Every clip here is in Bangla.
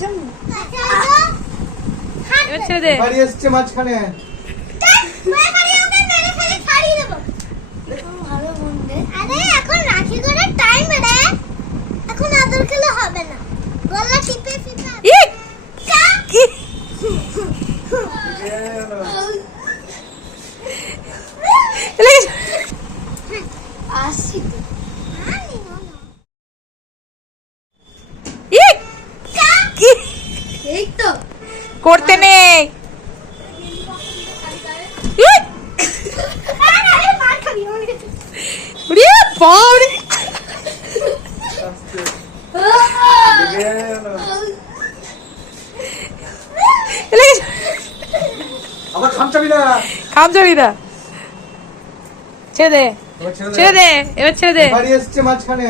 জন্য এবার ছেড়ে দে। বাড়ি এসছে মাঝখানে। ভালো বন্ধে আরে এখন রাখি করে টাইম রে এখন আদর খেলে হবে না গলা টিপে টিপে ই চা। কি লেগে আসছি তো আরে বাবা। ই কি এই তো করতে নেই ই আরে, আরে, মার খাবি, মার খাবি। ওরে বাবারে আস্তে লেগে গেল। লেগে আবার খামচাবি না। কাম যাবি না। ছেড়ে দে। ছেড়ে দে। এবার ছেড়ে দে। মাঝখানে।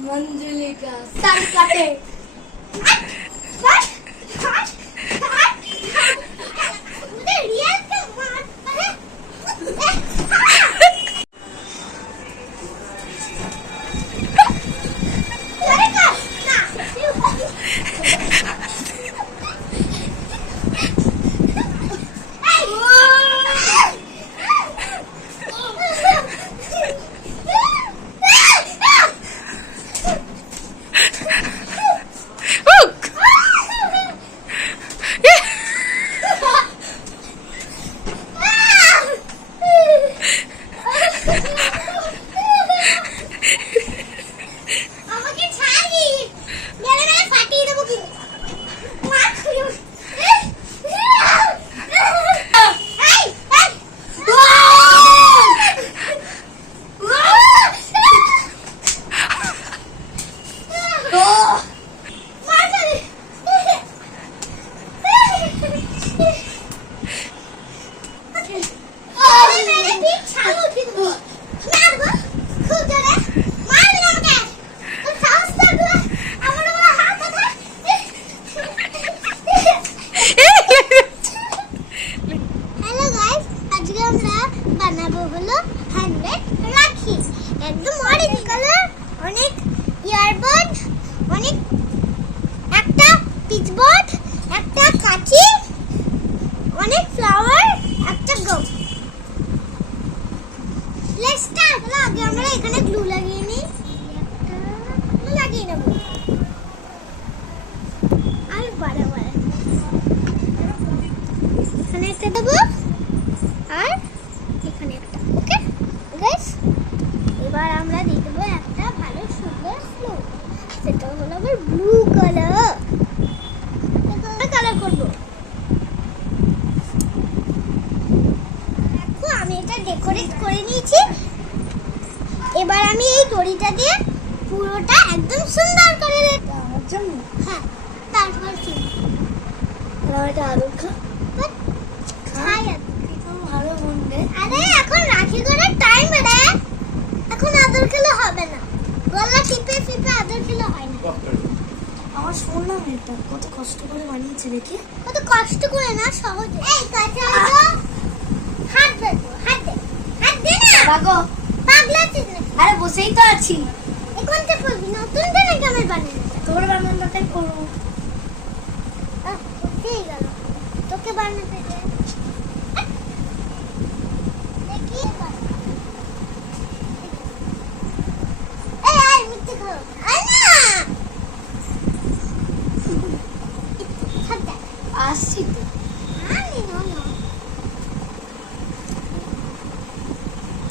মঞ্জুলিকা সার কাটে এখানে গ্লু লাগিয়ে নিই। লাগিয়ে নেব। আর বারে বারে এখানে একটা দেবো। আর এখানে একটা। ওকে? এবার আমরা দিয়ে দেবো একটা ভালো সুন্দর ফ্লো সেটা হলো আবার ব্লু কালার করব দেখো আমি এটা ডেকোরেট করে নিয়েছি এবার দড়িটা দিয়ে পুরোটা একদম সুন্দর করে হ্যাঁ তারপর আদর খা। খাই ভালো বন্ধে আরে এখন রাখি টাইম রে এখন আদর খেলে হবে না। গলা টিপে টিপে আদর খেলে হয় না। আমার শুনলাম এটা কত কষ্ট করে বানিয়েছে দেখি। কত কষ্ট করে না সহজে। এই কাছে হয়তো হাত দে তো, হাত দে। হাত দে না। বাগো আরে বসেই তো আছি এখন তো পড়বি নতুন নাকি আমার বানানো তোর বানানোটাই করব উঠেই গেল তোকে বানাতে দে! দেখি। এই, আয়, মিথ্যে খাও। আয় না! ছাড় দে। আসছি তো আরে, no, no.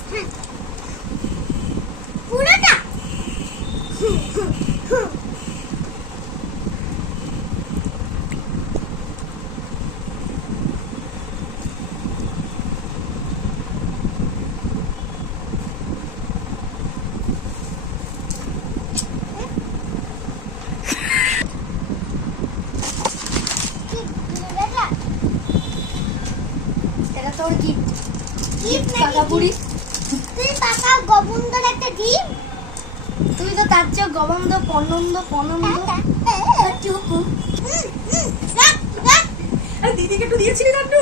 হ্যাঁ। পুরোটা কি, পুরোটা? তোর গিফট নাকি কাকা বুড়ি। তুই পাকা গোবন্দর একটা ডিম তুই তো তার চেয়ে গোবন্দ পনন্দ পনন্দ। টুকু হুম, হুম, দিদিকে একটু দিয়েছিলি লাড্ডু?